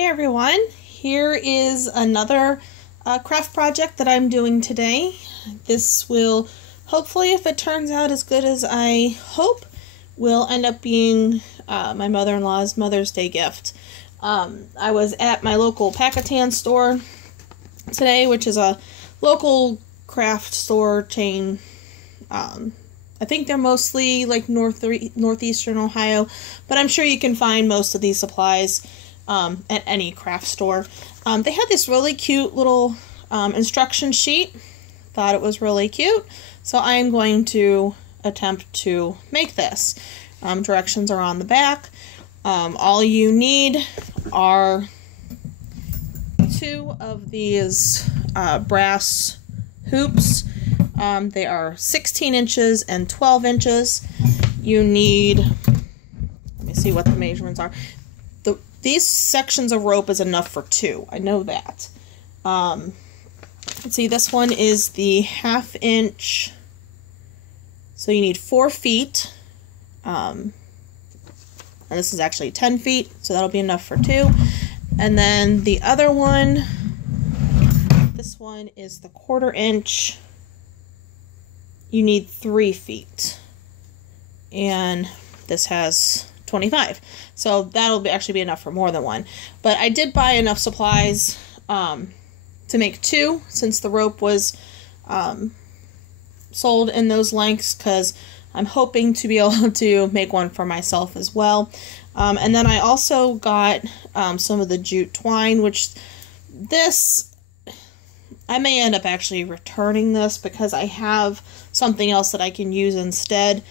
Hey everyone, here is another craft project that I'm doing today. This will, hopefully if it turns out as good as I hope, will end up being my mother-in-law's Mother's Day gift. I was at my local Packatan store today, which is a local craft store chain. I think they're mostly like northeastern Ohio, but I'm sure you can find most of these supplies at any craft store. They had this really cute little instruction sheet. Thought it was really cute, so I'm going to attempt to make this. Directions are on the back. All you need are 2 of these brass hoops. They are 16 inches and 12 inches. You need, let me see what the measurements are. These sections of rope is enough for 2. I know that. Let's see, this one is the 1/2 inch. So you need 4 feet. And this is actually 10 feet, so that'll be enough for 2. And then the other one, this one is the 1/4 inch. You need 3 feet. And this has 25. So that'll actually be enough for more than one. But I did buy enough supplies to make 2, since the rope was sold in those lengths, because I'm hoping to be able to make one for myself as well. And then I also got some of the jute twine, which I may end up actually returning this because I have something else that I can use instead.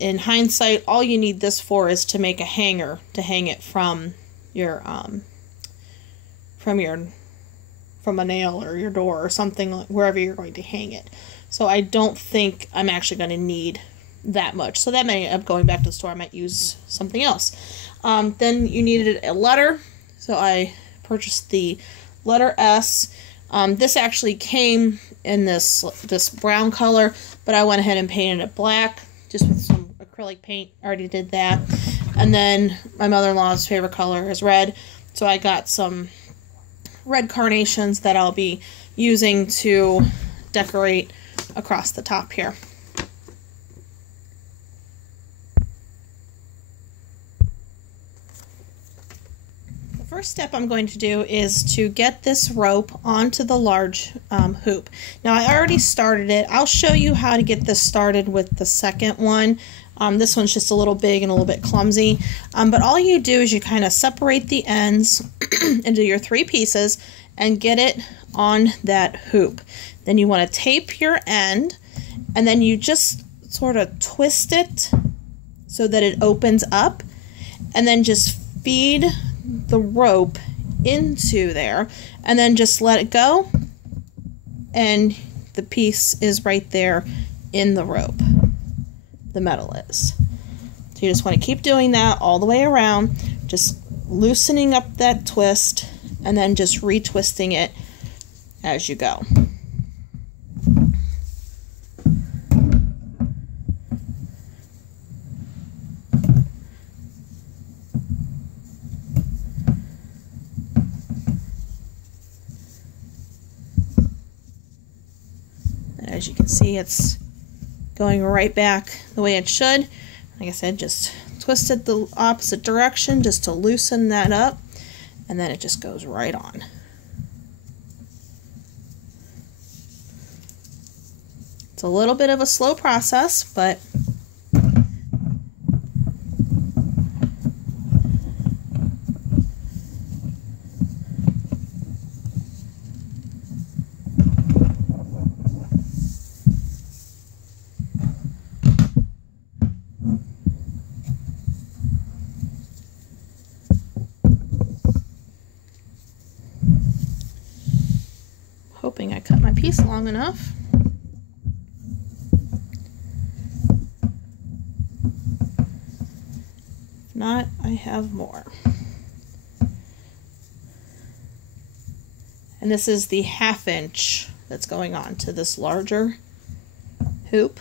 In hindsight, all you need this for is to make a hanger to hang it from a nail or your door or something, wherever you're going to hang it. So I don't think I'm actually going to need that much. So that may end up going back to the store. I might use something else. Then you needed a letter. So I purchased the letter S. This actually came in this brown color, but I went ahead and painted it black, just with some acrylic paint. I already did that. And then my mother-in-law's favorite color is red, so I got some red carnations that I'll be using to decorate across the top here. First step I'm going to do is to get this rope onto the large hoop. Now I already started it. I'll show you how to get this started with the second one. This one's just a little big and a little bit clumsy. But all you do is you kind of separate the ends into your 3 pieces and get it on that hoop. Then you want to tape your end, and then you just sort of twist it so that it opens up, and then just feed the rope into there, and then just let it go, and the piece is right there in the rope. The metal is. So you just want to keep doing that all the way around, just loosening up that twist and then just retwisting it as you go. As you can see, it's going right back the way it should. Like I said, just twist it the opposite direction just to loosen that up, and then it just goes right on. It's a little bit of a slow process, but hoping I cut my piece long enough. If not, I have more. And this is the 1/2 inch that's going on to this larger hoop.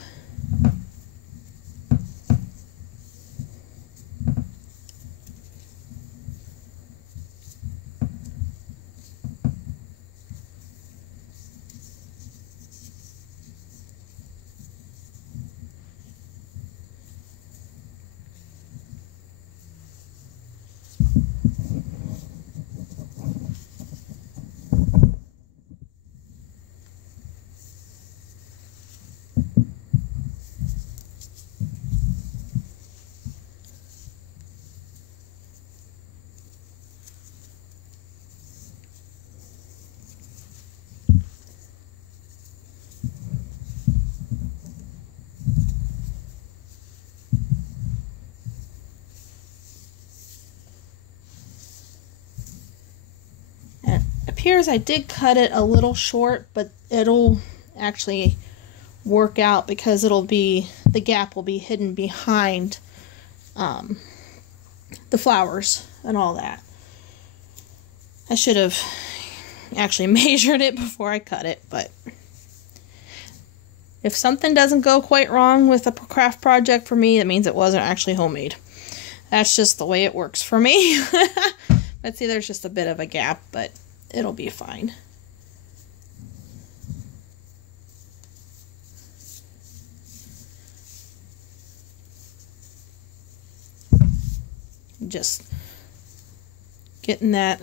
appears I did cut it a little short, but it'll actually work out because the gap will be hidden behind the flowers and all that. I should have actually measured it before I cut it, but if something doesn't go quite wrong with a craft project for me, it means it wasn't actually homemade. That's just the way it works for me. Let's see, there's just a bit of a gap, but it'll be fine. Just getting that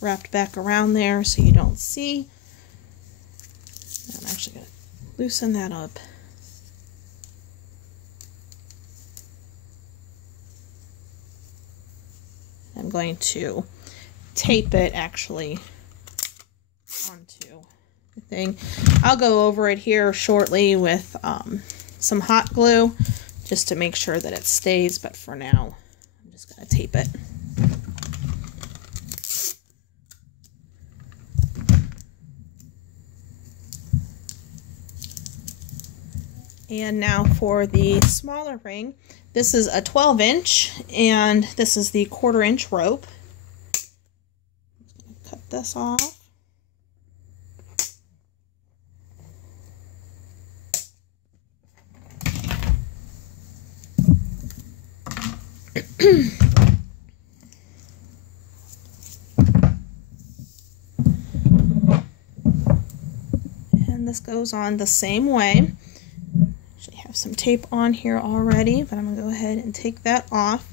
wrapped back around there so you don't see. I'm actually going to loosen that up. I'm going to tape it actually onto the thing. I'll go over it here shortly with some hot glue just to make sure that it stays, but for now I'm just going to tape it. And now for the smaller ring. This is a 12-inch, and this is the 1/4-inch rope. Cut this off. And this goes on the same way. Have some tape on here already, but I'm going to go ahead and take that off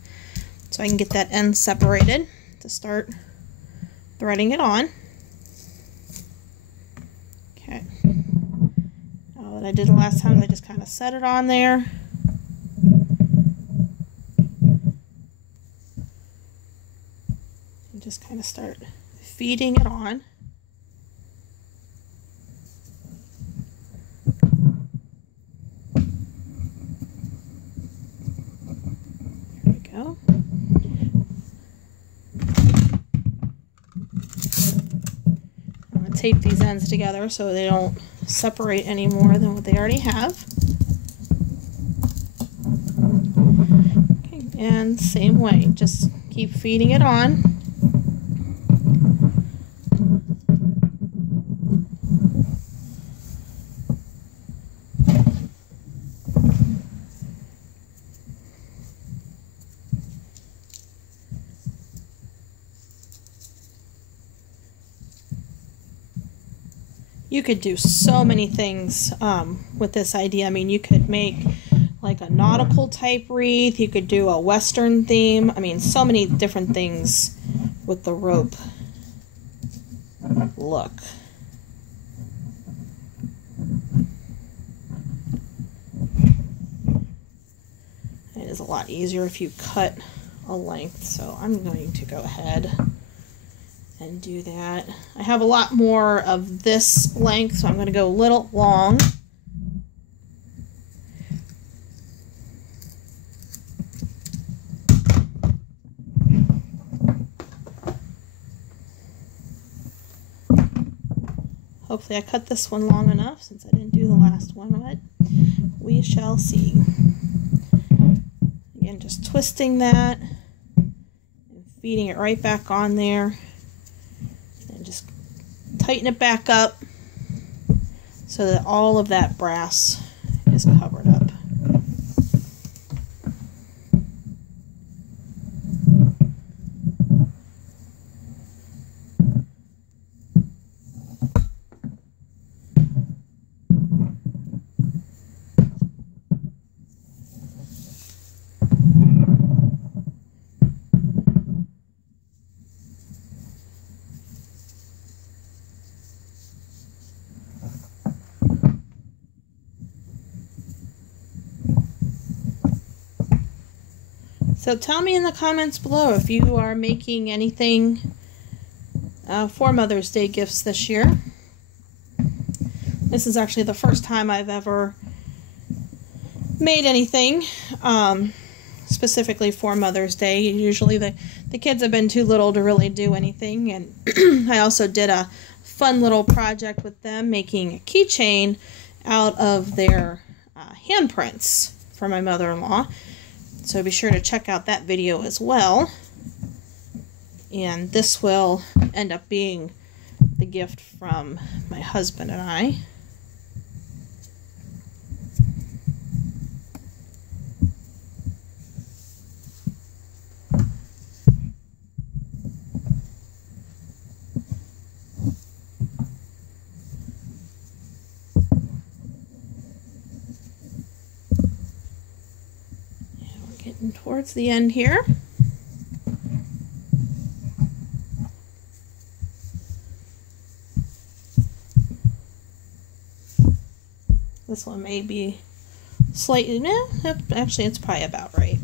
so I can get that end separated to start threading it on. Okay. Now what I did the last time, I just kind of set it on there. And just kind of start feeding it on. Tape these ends together so they don't separate any more than what they already have. Okay, and same way, just keep feeding it on. You could do so many things with this idea. I mean, you could make like a nautical type wreath. You could do a Western theme. I mean, so many different things with the rope look. It is a lot easier if you cut a length, so I'm going to go ahead and do that. I have a lot more of this length, so I'm going to go a little long. Hopefully I cut this one long enough since I didn't do the last one, but we shall see. Again, just twisting that and feeding it right back on there. Just tighten it back up so that all of that brass is covered up. So tell me in the comments below if you are making anything for Mother's Day gifts this year. This is actually the first time I've ever made anything. specifically for Mother's Day. Usually the kids have been too little to really do anything, and I also did a fun little project with them making a keychain out of their handprints for my mother-in-law. So be sure to check out that video as well. And this will end up being the gift from my husband and I. Getting towards the end here. This one may be slightly, actually it's probably about right.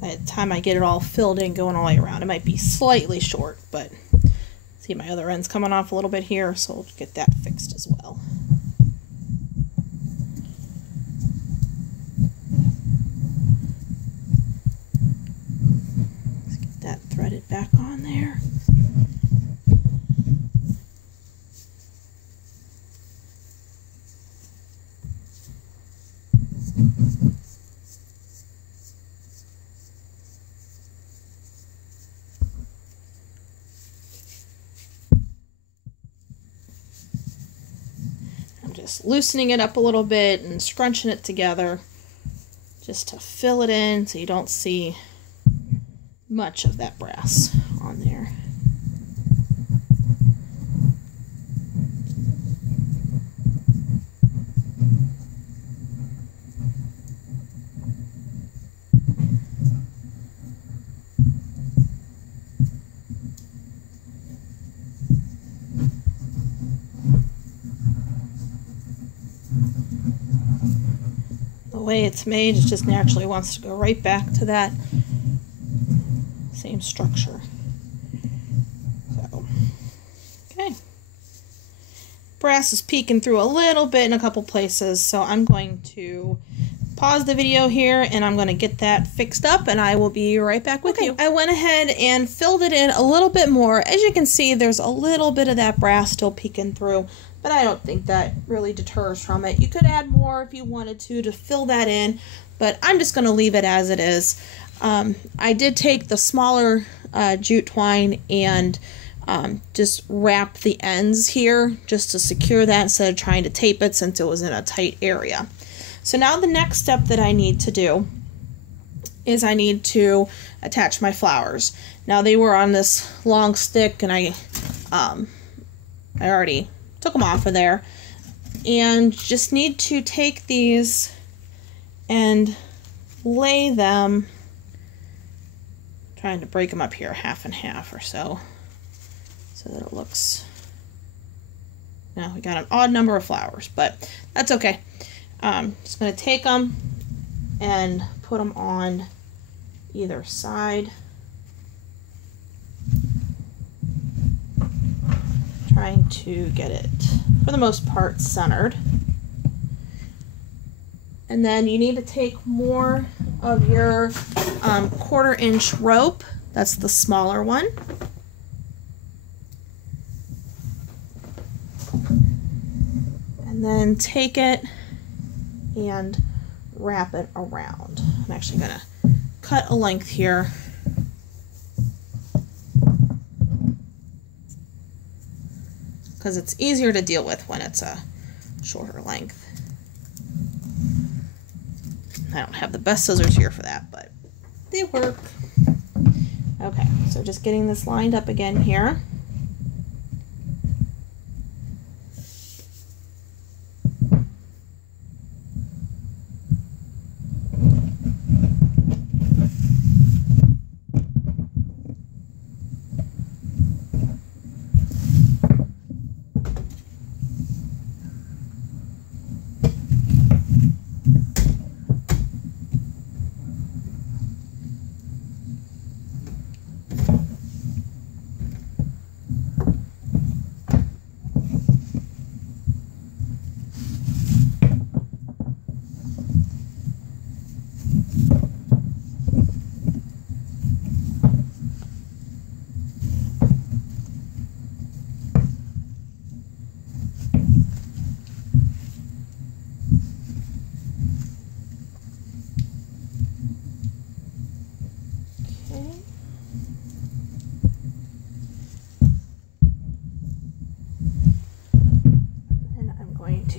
By the time I get it all filled in, going all the way around, it might be slightly short, but see my other end's coming off a little bit here, so we'll get that fixed as well. Let's get that threaded back on there. Just loosening it up a little bit and scrunching it together just to fill it in so you don't see much of that brass on there. The way it's made, it just naturally wants to go right back to that same structure. So, okay. Brass is peeking through a little bit in a couple places, so I'm going to pause the video here and I'm going to get that fixed up and I will be right back with you. I went ahead and filled it in a little bit more. As you can see, there's a little bit of that brass still peeking through, but I don't think that really deters from it. You could add more if you wanted to fill that in, but I'm just going to leave it as it is. I did take the smaller jute twine and just wrap the ends here just to secure that instead of trying to tape it since it was in a tight area. So now the next step that I need to do is I need to attach my flowers. Now they were on this long stick and I already took them off of there, and just need to take these and lay them, trying to break them up here half and half or so that it looks, now we got an odd number of flowers, but that's okay. Just going to take them and put them on either side, trying to get it, for the most part, centered. And then you need to take more of your 1/4 inch rope, that's the smaller one, and then take it and wrap it around. I'm actually going to cut a length here. Because it's easier to deal with when it's a shorter length. I don't have the best scissors here for that, but they work. Okay, so just getting this lined up again here.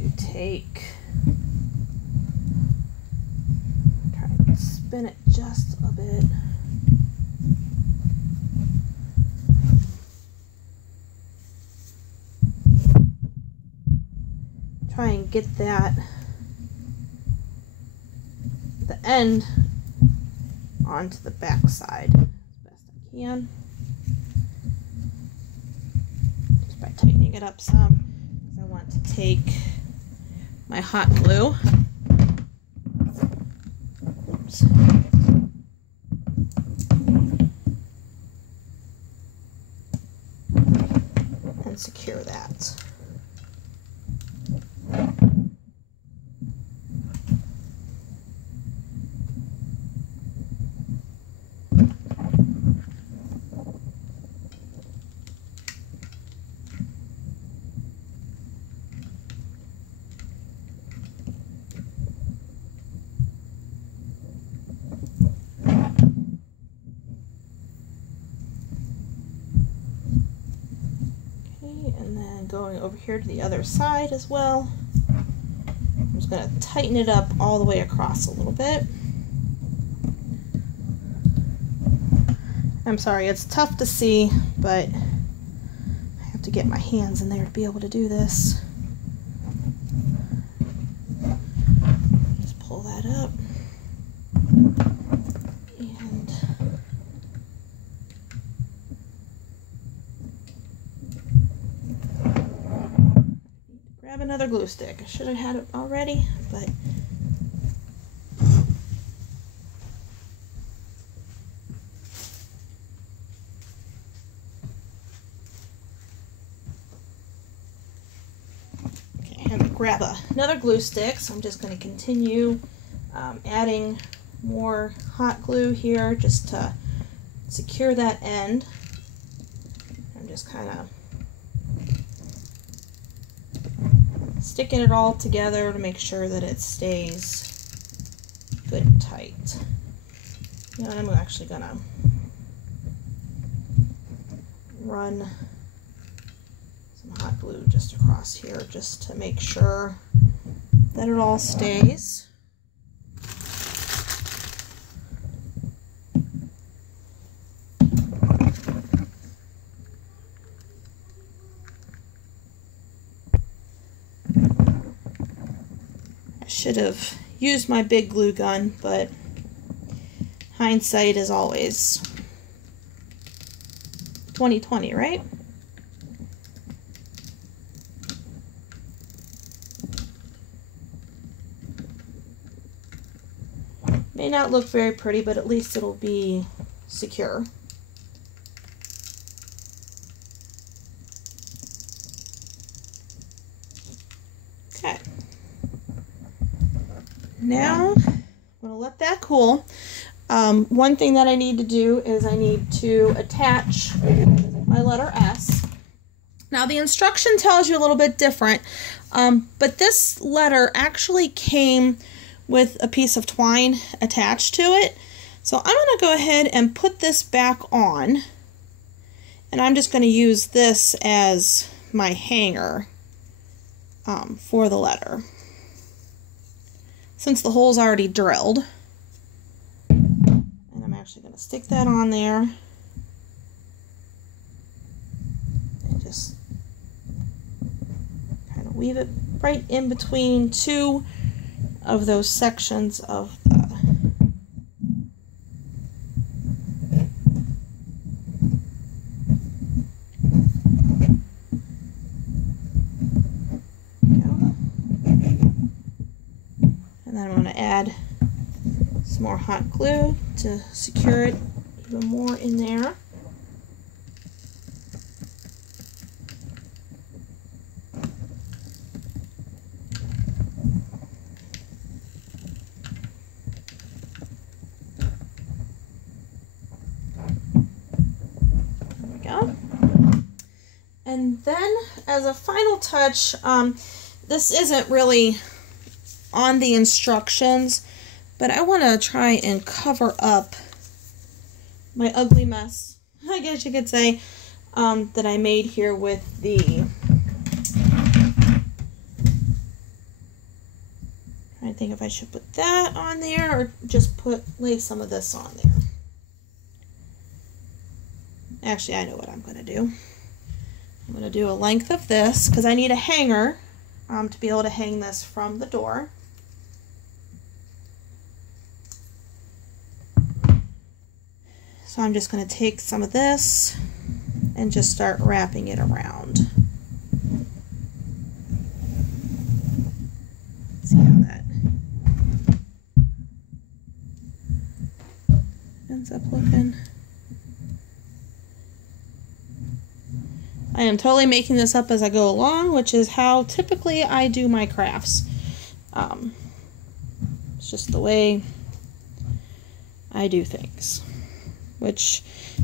to take, try and spin it just a bit. Try and get that, the end onto the back side as best I can. Just by tightening it up some. I want to take my hot glue. Oops. And secure that. And then going over here to the other side as well. I'm just going to tighten it up all the way across a little bit. I'm sorry, it's tough to see, but I have to get my hands in there to be able to do this. Just pull that up. And grab another glue stick. I should have had it already, but okay, I'm going to grab another glue stick. So I'm just going to continue adding more hot glue here just to secure that end. I'm just kind of sticking it all together to make sure that it stays good and tight. You know, I'm actually gonna run some hot glue just across here just to make sure that it all stays. Should have used my big glue gun, but hindsight is always 20/20, right? May not look very pretty, but at least it'll be secure. Okay. Now, I'm going to let that cool. One thing that I need to do is I need to attach my letter S. Now, the instruction tells you a little bit different, but this letter actually came with a piece of twine attached to it. So I'm going to go ahead and put this back on, and I'm just going to use this as my hanger for the letter. Since the hole's already drilled. And I'm actually going to stick that on there. And just kind of weave it right in between two of those sections of the and then I'm going to add some more hot glue to secure it even more in there. There we go. And then as a final touch, this isn't really on the instructions, but I want to try and cover up my ugly mess, I guess you could say, that I made here with the I think if I should put that on there or just lay some of this on there. Actually, I know what I'm going to do. I'm going to do a length of this because I need a hanger to be able to hang this from the door. So I'm just going to take some of this and just start wrapping it around. See how that ends up looking. I am totally making this up as I go along, which is how typically I do my crafts. It's just the way I do things. Which,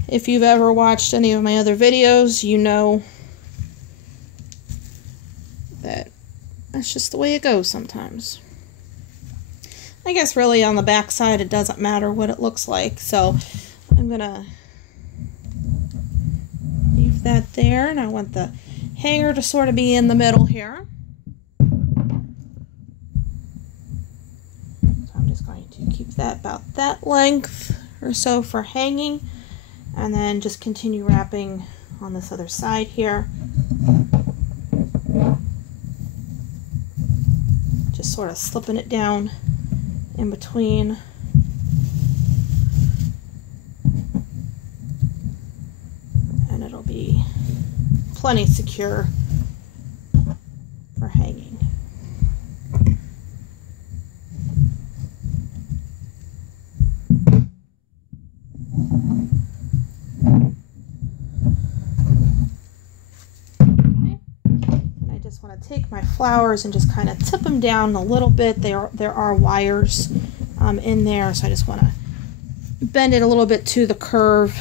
if you've ever watched any of my other videos, you know that that's just the way it goes sometimes. I guess really on the back side it doesn't matter what it looks like, so I'm gonna leave that there, and I want the hanger to sort of be in the middle here. So I'm just going to keep that about that length or so for hanging, and then just continue wrapping on this other side here. Just sort of slipping it down in between. And it'll be plenty secure for hanging. Want to take my flowers and just kind of tip them down a little bit. There are wires in there, so I just want to bend it a little bit to the curve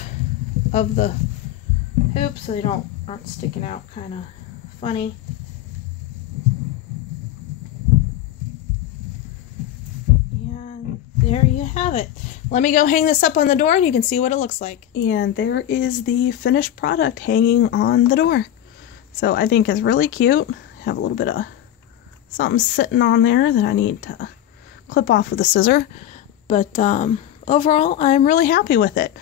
of the hoop so they aren't sticking out kind of funny. And there you have it. Let me go hang this up on the door and you can see what it looks like. And there is the finished product hanging on the door. So I think it's really cute. Have a little bit of something sitting on there that I need to clip off with a scissor. But overall, I'm really happy with it.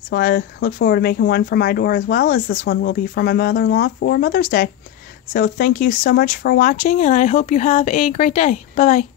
So I look forward to making one for my door as well, as this one will be for my mother-in-law for Mother's Day. So thank you so much for watching, and I hope you have a great day. Bye-bye.